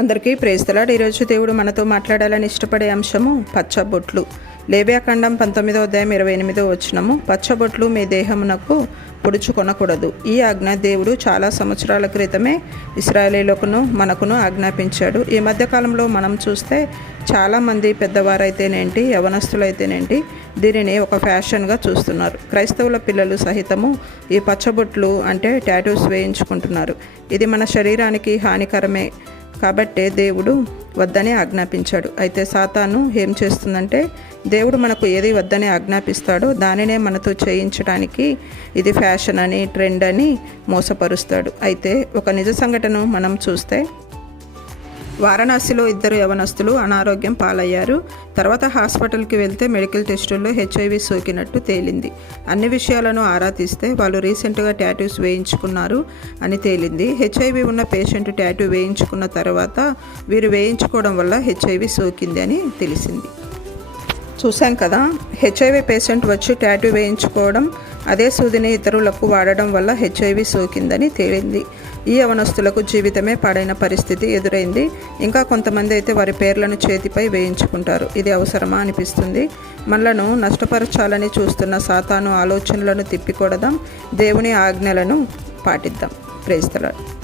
అందరికీ ప్రేస్తలాడు ఈరోజు దేవుడు మనతో మాట్లాడాలని ఇష్టపడే అంశము పచ్చబొట్లు. లేవ్యాఖండం పంతొమ్మిదో అధ్యాయం ఇరవై ఎనిమిదో వచ్చినము పచ్చబొట్లు మీ దేహమునకు పొడుచు కొనకూడదు. ఈ ఆజ్ఞ దేవుడు చాలా సంవత్సరాల క్రితమే ఇస్రాయేలీలకును మనకును ఆజ్ఞాపించాడు. ఈ మధ్యకాలంలో మనం చూస్తే చాలామంది పెద్దవారైతేనేంటి యవనస్తులైతేనేంటి దీనిని ఒక ఫ్యాషన్గా చూస్తున్నారు. క్రైస్తవుల పిల్లలు సహితము ఈ పచ్చబొట్లు అంటే టాటూస్ వేయించుకుంటున్నారు. ఇది మన శరీరానికి హానికరమే. కాబట్టే దేవుడు వద్దనే ఆజ్ఞాపించాడు. అయితే సాతాను ఏం చేస్తుందంటే దేవుడు మనకు ఏది వద్దనే ఆజ్ఞాపిస్తాడో దానినే మనతో చేయించడానికి ఇది ఫ్యాషన్ అని ట్రెండ్ అని మోసపరుస్తాడు. అయితే ఒక నిజ సంఘటన మనం చూస్తే వారణాసిలో ఇద్దరు యవనస్తులు అనారోగ్యం పాలయ్యారు. తర్వాత హాస్పిటల్కి వెళ్తే మెడికల్ టెస్టుల్లో హెచ్ఐవి సోకినట్టు తేలింది. అన్ని విషయాలను ఆరా తీస్తే వాళ్ళు రీసెంట్గా ట్యాటూస్ వేయించుకున్నారు అని తేలింది. హెచ్ఐవి ఉన్న పేషెంట్ ట్యాటూ వేయించుకున్న తర్వాత వీరు వేయించుకోవడం వల్ల హెచ్ఐవి సోకింది అని తెలిసింది. చూశాం కదా హెచ్ఐవి పేషెంట్ వచ్చి ట్యాటూ వేయించుకోవడం అదే సూదిని ఇతరులకు వాడడం వల్ల హెచ్ఐవి సోకిందని తేలింది. ఈ అవనస్తులకు జీవితమే పాడైన పరిస్థితి ఎదురైంది. ఇంకా కొంతమంది అయితే వారి పేర్లను చేతిపై వేయించుకుంటారు. ఇది అవసరమా అనిపిస్తుంది. మనలను నష్టపరచాలని చూస్తున్న సాతాను ఆలోచనలను తిప్పికొడదాం. దేవుని ఆజ్ఞలను పాటిద్దాం. ప్రేస్తలాడు